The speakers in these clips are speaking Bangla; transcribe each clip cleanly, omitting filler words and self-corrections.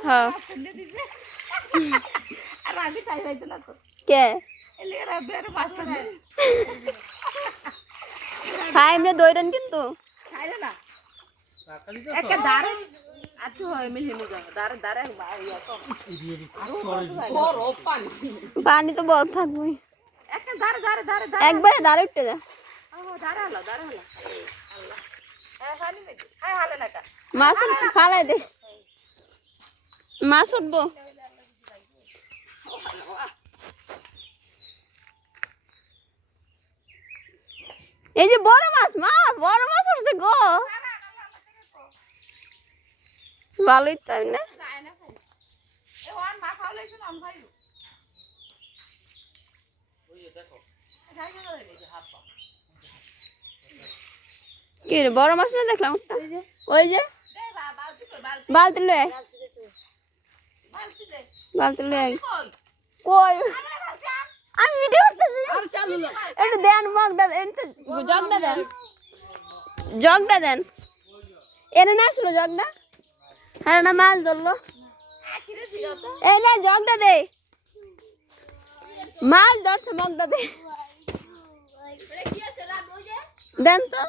হ্যাঁ আর আমি খাই হইতো না তো কে এলিরা বের মাছ ফাইমরে দইরান কিন্তু খাইলে না একটা দাঁড়ে আটু হয় মিহি মিহি দাঁড়ে দাঁড়ে ইয়া তো বড় পানি পানি তো বরফ থাকবে একটা দাঁড়ে দাঁড়ে দাঁড়ে একবারে দাঁড়ে উঠতে যা ও দাঁড়ে হলো আল্লাহ হ্যাঁ হালি নাকি হ্যাঁ হালে না কা মাছ ফালাই দে মাছ উঠবো এই যে বড় মাছ মা বড় মাছ উঠছে গো ভালোই তাই না এ ওয়ান মাছ আলাইছে না আমি খাইলো ওই দেখো কি রে বড় মাছ না দেখলাম ওই যে বালতি লয়ে বালতি লয়ে কই আমি ভিডিও করতেছি আর চালু না একটু দেন মগটা একটু জগটা দেন জগটা দেন এনে না আসলো জগটা হ্যাঁ না মাছ ধরলো এই না জগটা দে মাছ ধরছে মগটা দে দেন তো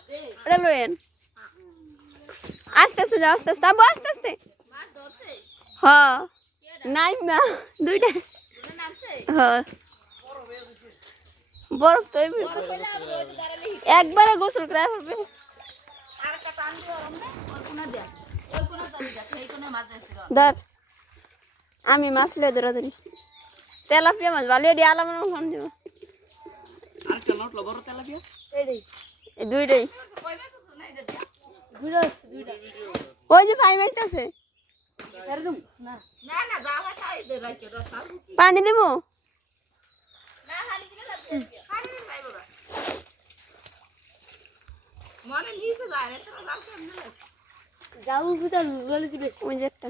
এটা লয়েন আস্তে আস্তে যাও আস্তে আস্তে আবু আস্তে আস্তে হ্যাঁ নাই মা দুইটা হ্যাঁ বরফ তো একবারে গোসল করে ফেলবে ধর আমি মাছ লয়ে ধরা ধরি তেলাপিয়া মাছ ভালো এটি আলাম ফোন দিব এই দুইটাই ওই যে ফাই মাইতেছে পানি দেব ওই যে একটা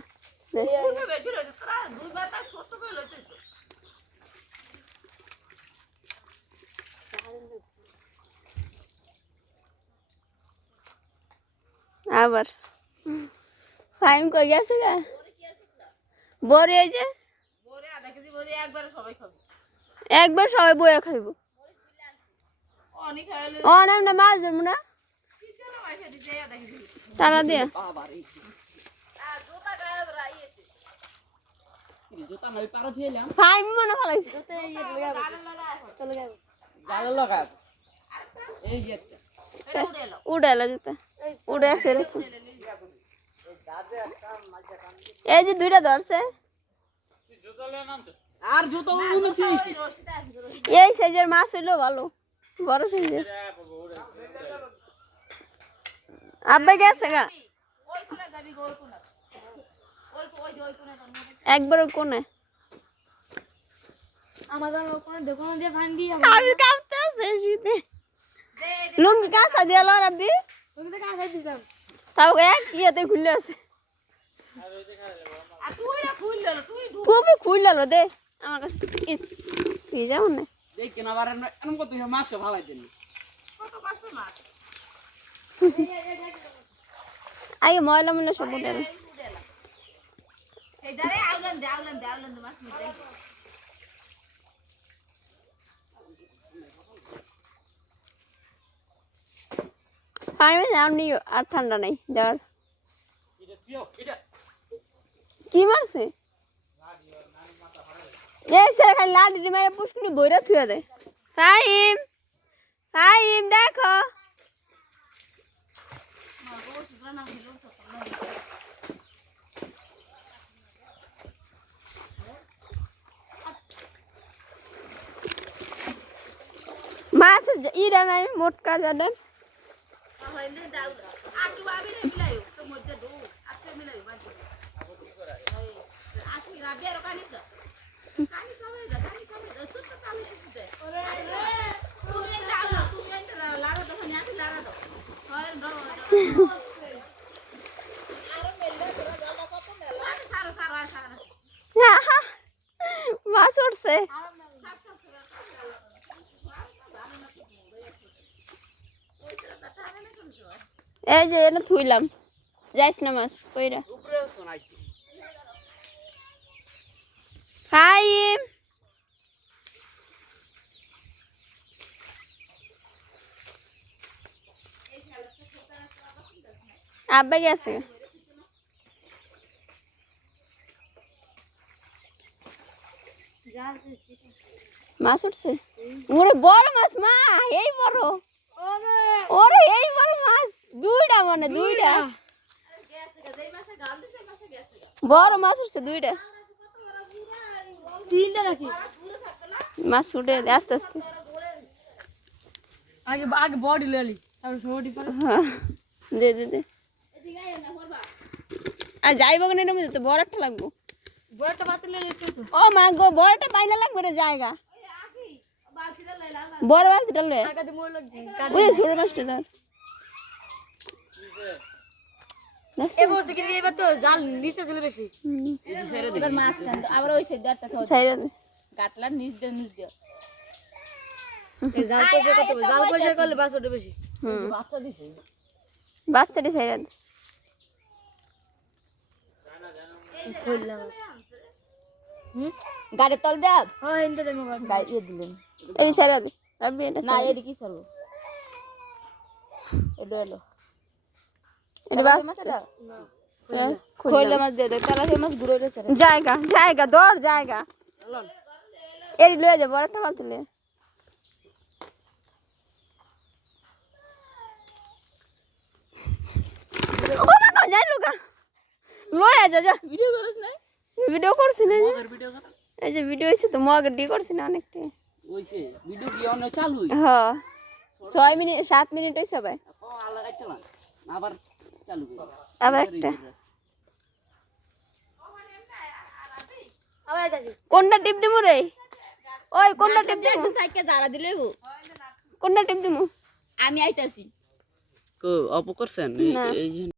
আবার ফাইম কই গেছে গা বড়ি এই যে একবার সবাই বইয়া খাইব অনেক না মাছ ধরবো না টানা দিয়া ফাইম মনে ফেলাইছে উড়াইলো জুতা উড়ে আসে এই যে দুইটা ধরছে আর জুতো এই সাইজের মাছ হইলো ভালো বড় সাইজের আব্বা গেছে গা একবার কোনে আমি কাঁপতে আছে শীতে লুঙ্গি কাঁচা দিয়ে লো রাব্বি তাও এক ইয়েতে খুললে আছে খুবই খুলল দে আমার কাছে ইস ভিজা মনে আগে ময়লা মনে সব উঠে আপনি আর ঠান্ডা নাই যাওয়ার কি মারছে এই স্যার খালি লাঠি মেরে পুষ্কুনি বইরা থুয়া দেয় ফাহিম ফাহিম দেখো মাছ ইরা নাই মোটকা জানেন মাছ উঠছে এই যে এটা থুইলাম যাইস না মাছ কইরা ফাইম আব্বা গেছে মাছ উঠছে ওরে বড় মাছ মা এই বড় ওরে এই বড় মাছ দুইটা মানে দুইটা বড় মাছ উঠছে দুইটা তিনটা নাকি মাছ উঠে আস্তে আস্তে আগে আগে বডি লেলি তারপর বডি পরে হ্যাঁ দে দে দে আর যাইব কেন এর মধ্যে তো বড় একটা লাগবো বড়টা পাতে লেলি তো ও মা গো বড়টা পাইলে লাগবে রে জায়গা বড় বালতিটা লয়ে টাকা দি মোর লাগবে ওই ছোট মাছটা ধর এ বসে কি এবার তো জাল নিচে চলে বেশি এবার মাছ কেন আবার ওই সাইড একটা খাও ছাইরা দে গাটলার নিচ দিয়ে এই জাল পয়সা করলে বাস ওঠে বেশি বাচ্চা দিছে বাচ্চাটি ছাইরা দে কইলাম গাড়ির তল দেব হ্যাঁ ইনতে দেমো গাড়ি ইয়ে দিলেন এই ছাইরা দে রাব্বি এটা না ছাইরা এডি কি করব এটা হলো এটা বাস কইলা মাছ দিয়ে দে তারা সেই মাছ ঘুরে গেছে জায়গা জায়গা দর জায়গা এই লয়ে যা বড়টা বালতি লয়ে ও মা গো যাই লুকা লয়ে যা যা ভিডিও করছ না ভিডিও করছি না যে? ভিডিও করা এই যে ভিডিও হইছে তো মগের ডি করছি না অনেকটা হইছে ভিডিও কি অন্য চালু হ্যাঁ 6 মিনিট 7 মিনিট হইছে ভাই আলাদা একটা না আবার চালু করি আবার একটা আবার যাচ্ছি কোনটা টিপ দিমু রে ওই কোনটা টিপ দিমু একজন থাইকে যারা দিলেবো কোনটা টিপ দিমু আমি আইতাছি কো অপ করছেন না। এই যে